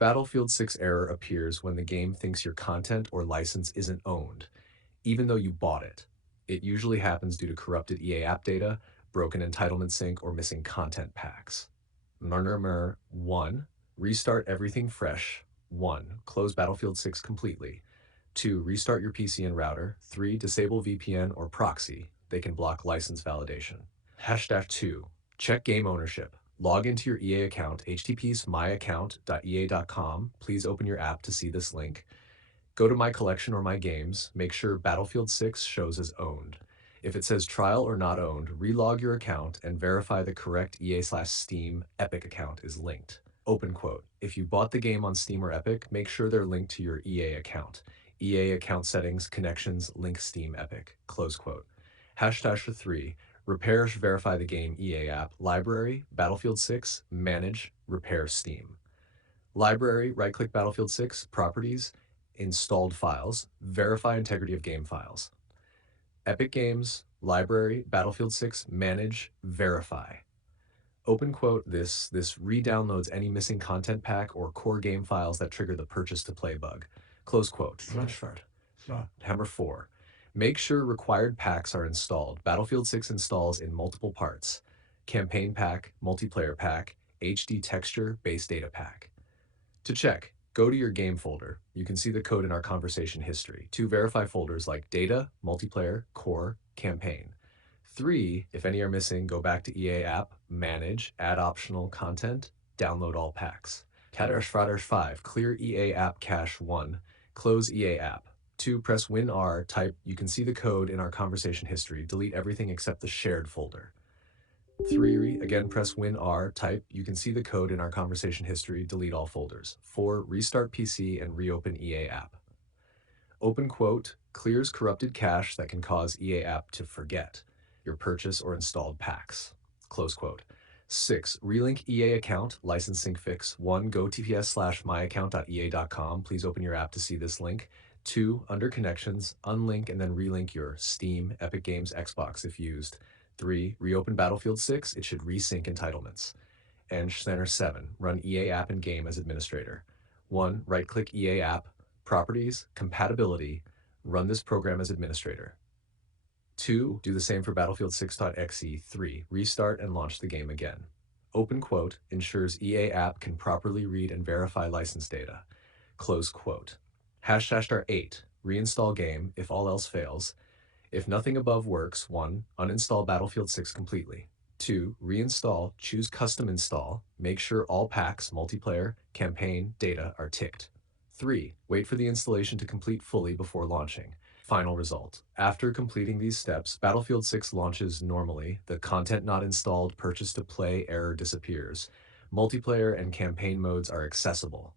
Battlefield 6 error appears when the game thinks your content or license isn't owned, even though you bought it. It usually happens due to corrupted EA app data, broken entitlement sync, or missing content packs. Murmur 1. Restart everything fresh. 1. Close Battlefield 6 completely. 2. Restart your PC and router. 3. Disable VPN or proxy. They can block license validation. Hashtag 2. Check game ownership. Log into your EA account, https myaccount.ea.com. Please open your app to see this link. Go to My Collection or My Games. Make sure Battlefield 6 shows as owned. If it says trial or not owned, relog your account and verify the correct EA/Steam Epic account is linked. Open quote. If you bought the game on Steam or Epic, make sure they're linked to your EA account. EA account settings, connections, link Steam Epic. Close quote. Hashtag 3. Repair, verify the game EA app. Library, Battlefield 6, manage, repair Steam. Library, right-click Battlefield 6, properties, installed files, verify integrity of game files. Epic Games, library, Battlefield 6, manage, verify. Open quote, this re-downloads any missing content pack or core game files that trigger the purchase to play bug. Close quote. Hammer 4. Make sure required packs are installed. Battlefield 6 installs in multiple parts. Campaign pack, multiplayer pack, HD texture, base data pack. To check, go to your game folder. You can see the code in our conversation history. 2. Verify folders like data, multiplayer, core, campaign. 3. If any are missing, go back to EA app, manage, add optional content, download all packs. 5. Clear EA app cache 1. Close EA app. 2. Press Win R, type, you can see the code in our conversation history. Delete everything except the shared folder. 3. Again, press Win R, type, you can see the code in our conversation history. Delete all folders. 4. Restart PC and reopen EA app. Open quote, clears corrupted cache that can cause EA app to forget your purchase or installed packs. Close quote. 6. Relink EA account, license sync fix. 1. Go tps/myaccount.ea.com. Please open your app to see this link. 2. Under connections, unlink and then relink your Steam, Epic Games, Xbox if used. 3. Reopen Battlefield 6. It should resync entitlements. And Center 7. Run EA app in game as administrator. 1. Right-click EA app, properties, compatibility. Run this program as administrator. 2. Do the same for Battlefield 6.exe. 3. Restart and launch the game again. Open quote, ensures EA app can properly read and verify license data. Close quote. Hashtag 8. Reinstall game if all else fails. If nothing above works, 1. Uninstall Battlefield 6 completely. 2. Reinstall, choose custom install, make sure all packs, multiplayer, campaign, data are ticked. 3. Wait for the installation to complete fully before launching. Final result. After completing these steps, Battlefield 6 launches normally. The content not installed, purchase to play error disappears. Multiplayer and campaign modes are accessible.